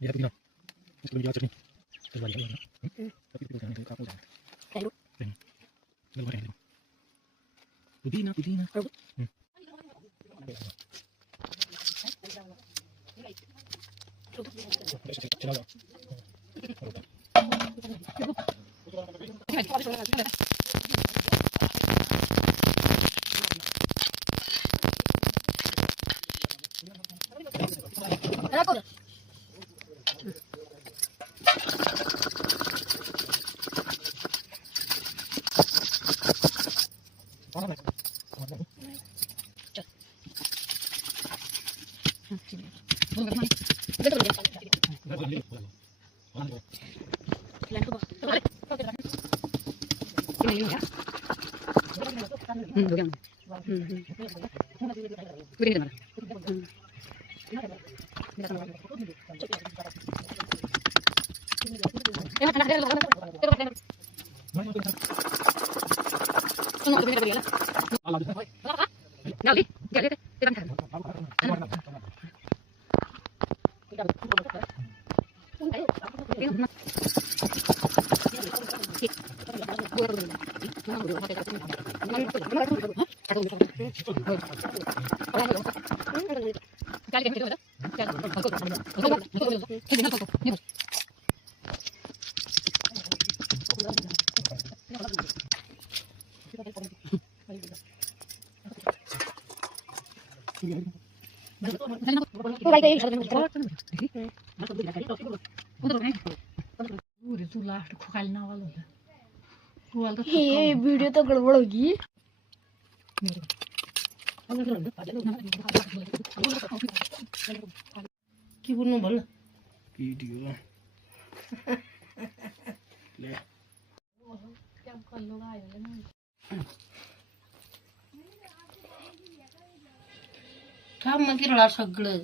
Ya punya. Sebelum dia cernih. Terus balik lagi. Tapi itu jangan kaku jangan. Ayo. Belum ada. Pudina, pudina. ये video तो गड़बड़ होगी। की बोलना बोल वीडियो ले थांब मग रडा सगळं